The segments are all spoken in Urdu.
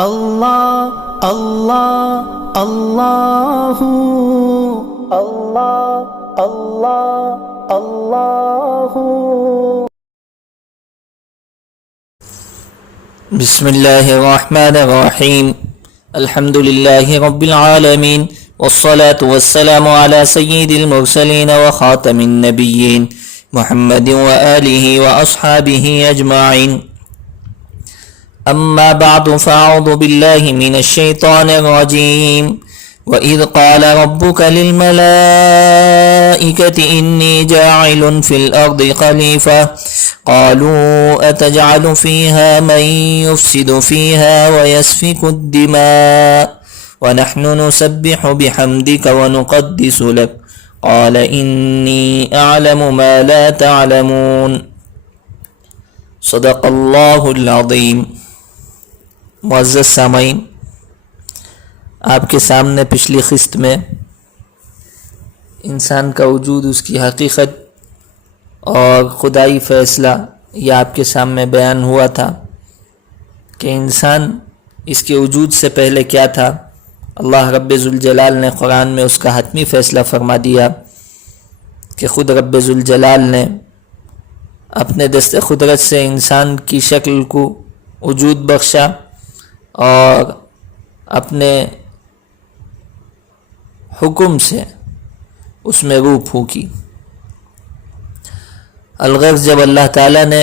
اللہ اللہ اللہ اللہ اللہ اللہ بسم اللہ الرحمن الرحیم الحمد للہ رب العالمین والصلاة والسلام على سید المرسلین وخاتم النبیین محمد وآلہ واصحابہ اجمعین اما بعد فاعوذ باللہ من الشیطان الرجیم وَإِذْ قَالَ رَبُّكَ لِلْمَلَائِكَةِ إِنِّي جَاعِلٌ فِي الْأَرْضِ خَلِيفَةً قَالُوا أَتَجْعَلُ فِيهَا مَن يُفْسِدُ فِيهَا وَيَسْفِكُ الدِّمَاءَ وَنَحْنُ نُسَبِّحُ بِحَمْدِكَ وَنُقَدِّسُ لَكَ قَالَ إِنِّي أَعْلَمُ مَا لَا تَعْلَمُونَ صدق اللہ العظیم۔ معزز سامعین، آپ کے سامنے پچھلی قسط میں انسان کا وجود، اس کی حقیقت اور خدائی فیصلہ یہ آپ کے سامنے بیان ہوا تھا کہ انسان اس کے وجود سے پہلے کیا تھا۔ اللہ رب ذوالجلال نے قرآن میں اس کا حتمی فیصلہ فرما دیا کہ خود رب ذوالجلال نے اپنے دست قدرت سے انسان کی شکل کو وجود بخشا اور اپنے حکم سے اس میں روح پھونکی۔ الغرض جب اللہ تعالیٰ نے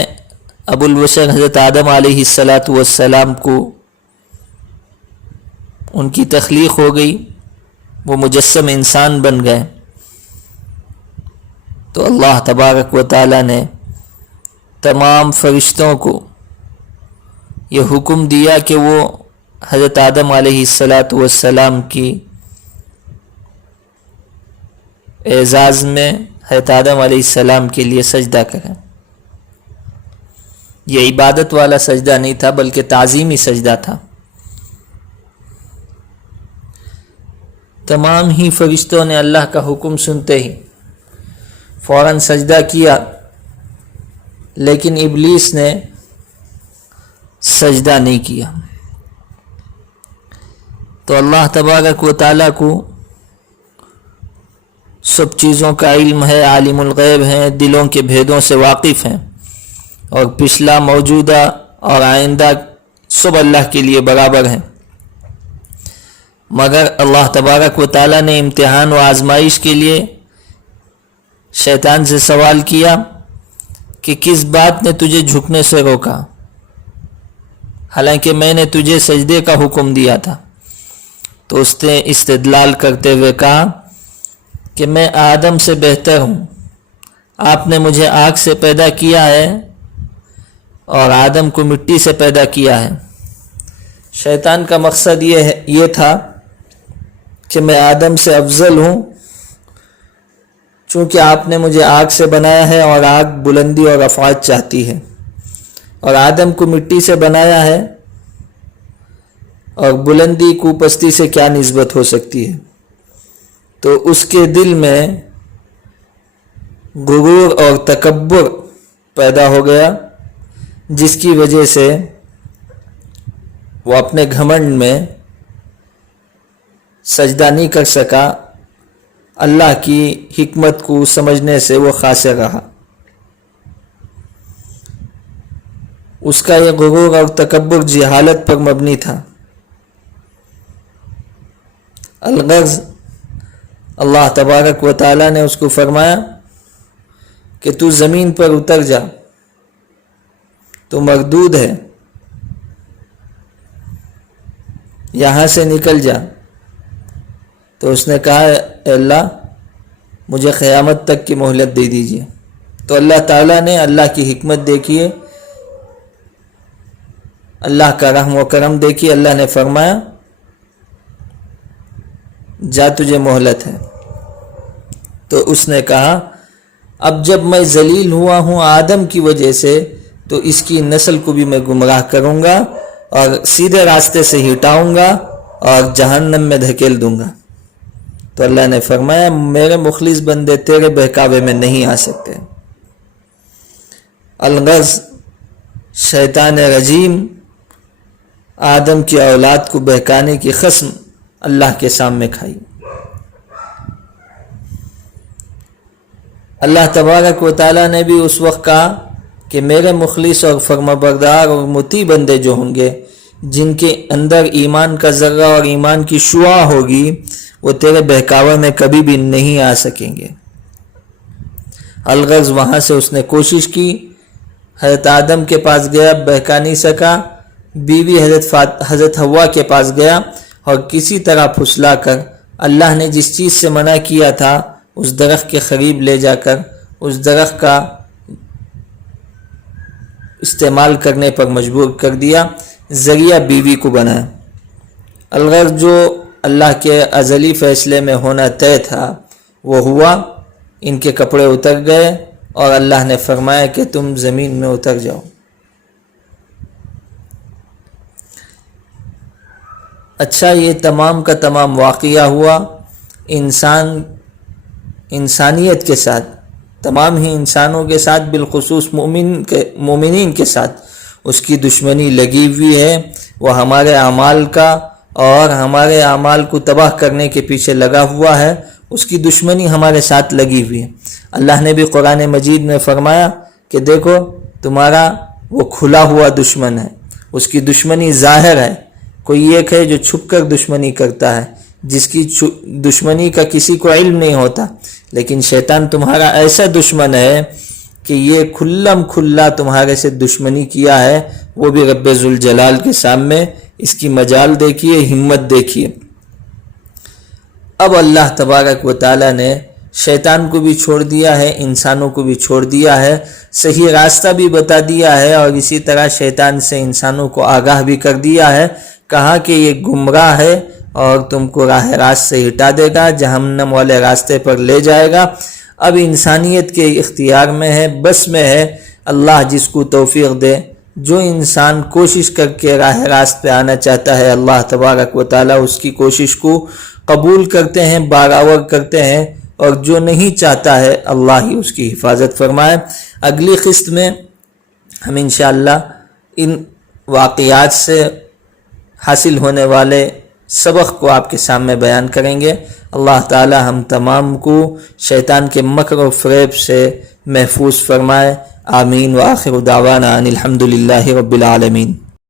ابو البشر حضرت آدم علیہ السلام کو ان کی تخلیق ہو گئی، وہ مجسم انسان بن گئے، تو اللہ تبارک و تعالیٰ نے تمام فرشتوں کو یہ حکم دیا کہ وہ حضرت آدم علیہ السلام کی اعزاز میں حضرت آدم علیہ السلام کے لیے سجدہ کریں۔ یہ عبادت والا سجدہ نہیں تھا بلکہ تعظیمی سجدہ تھا۔ تمام ہی فرشتوں نے اللہ کا حکم سنتے ہی فوراً سجدہ کیا، لیکن ابلیس نے سجدہ نہیں کیا۔ تو اللہ تبارک و تعالیٰ کو سب چیزوں کا علم ہے، عالم الغیب ہیں، دلوں کے بھیدوں سے واقف ہیں، اور پچھلا، موجودہ اور آئندہ سب اللہ کے لیے برابر ہیں۔ مگر اللہ تبارک و تعالیٰ نے امتحان و آزمائش کے لیے شیطان سے سوال کیا کہ کس بات نے تجھے جھکنے سے روکا، حالانکہ میں نے تجھے سجدے کا حکم دیا تھا۔ تو اس نے استدلال کرتے ہوئے کہا کہ میں آدم سے بہتر ہوں، آپ نے مجھے آگ سے پیدا کیا ہے اور آدم کو مٹی سے پیدا کیا ہے۔ شیطان کا مقصد یہ تھا کہ میں آدم سے افضل ہوں، چونکہ آپ نے مجھے آگ سے بنایا ہے اور آگ بلندی اور رفعت چاہتی ہے، اور آدم کو مٹی سے بنایا ہے اور بلندی کو پستی سے کیا نسبت ہو سکتی ہے۔ تو اس کے دل میں غرور اور تکبر پیدا ہو گیا، جس کی وجہ سے وہ اپنے گھمنڈ میں سجدہ نہیں کر سکا، اللہ کی حکمت کو سمجھنے سے وہ قاصر رہا۔ اس کا یہ غرور اور تکبر جہالت پر مبنی تھا۔ الغرض اللہ تبارک و تعالیٰ نے اس کو فرمایا کہ تو زمین پر اتر جا، تو مردود ہے، یہاں سے نکل جا۔ تو اس نے کہا اے اللہ مجھے قیامت تک کی مہلت دے دیجیے۔ تو اللہ تعالیٰ نے، اللہ کی حکمت دیکھیے، اللہ کا رحم و کرم دیکھیے، اللہ نے فرمایا جا تجھے مہلت ہے۔ تو اس نے کہا اب جب میں ذلیل ہوا ہوں آدم کی وجہ سے، تو اس کی نسل کو بھی میں گمراہ کروں گا اور سیدھے راستے سے ہٹاؤں گا اور جہنم میں دھکیل دوں گا۔ تو اللہ نے فرمایا میرے مخلص بندے تیرے بہکاوے میں نہیں آ سکتے۔ الغرض شیطان رجیم آدم کی اولاد کو بہکانے کی قسم اللہ کے سامنے کھائی۔ اللہ تبارک و تعالیٰ نے بھی اس وقت کہا کہ میرے مخلص اور فرمانبردار اور مطیع بندے جو ہوں گے، جن کے اندر ایمان کا ذرہ اور ایمان کی شعاع ہوگی، وہ تیرے بہکاوے میں کبھی بھی نہیں آ سکیں گے۔ الغرض وہاں سے اس نے کوشش کی، حضرت آدم کے پاس گیا، بہکا نہیں سکا، بیوی حضرت حوا کے پاس گیا اور کسی طرح پھسلا کر اللہ نے جس چیز سے منع کیا تھا اس درخت کے قریب لے جا کر اس درخت کا استعمال کرنے پر مجبور کر دیا، ذریعہ بیوی کو بنایا۔ الغرض جو اللہ کے ازلی فیصلے میں ہونا طے تھا وہ ہوا، ان کے کپڑے اتر گئے اور اللہ نے فرمایا کہ تم زمین میں اتر جاؤ۔ اچھا، یہ تمام کا تمام واقعہ ہوا انسانیت کے ساتھ، تمام ہی انسانوں کے ساتھ، بالخصوص مومنین کے ساتھ اس کی دشمنی لگی ہوئی ہے۔ وہ ہمارے اعمال کا اور ہمارے اعمال کو تباہ کرنے کے پیچھے لگا ہوا ہے، اس کی دشمنی ہمارے ساتھ لگی ہوئی ہے۔ اللہ نے بھی قرآن مجید میں فرمایا کہ دیکھو تمہارا وہ کھلا ہوا دشمن ہے، اس کی دشمنی ظاہر ہے، کوئی ایک ہے جو چھپ کر دشمنی کرتا ہے، جس کی دشمنی کا کسی کو علم نہیں ہوتا، لیکن شیطان تمہارا ایسا دشمن ہے کہ یہ کھلم کھلا تمہارے سے دشمنی کیا ہے، وہ بھی رب ذوالجلال کے سامنے۔ اس کی مجال دیکھیے، ہمت دیکھیے۔ اب اللہ تبارک و تعالیٰ نے شیطان کو بھی چھوڑ دیا ہے، انسانوں کو بھی چھوڑ دیا ہے، صحیح راستہ بھی بتا دیا ہے، اور اسی طرح شیطان سے انسانوں کو آگاہ بھی کر دیا ہے۔ کہا کہ یہ گمراہ ہے اور تم کو راہ راست سے ہٹا دے گا، جہنم والے راستے پر لے جائے گا۔ اب انسانیت کے اختیار میں ہے، بس میں ہے، اللہ جس کو توفیق دے۔ جو انسان کوشش کر کے راہ راست پہ آنا چاہتا ہے، اللہ تبارک و تعالیٰ اس کی کوشش کو قبول کرتے ہیں، باراور کرتے ہیں، اور جو نہیں چاہتا ہے اللہ ہی اس کی حفاظت فرمائے۔ اگلی قسط میں ہم انشاءاللہ ان واقعات سے حاصل ہونے والے سبق کو آپ کے سامنے بیان کریں گے۔ اللہ تعالی ہم تمام کو شیطان کے مکر و فریب سے محفوظ فرمائے۔ آمین۔ وآخر دعوانا ان الحمد للہ رب العالمین۔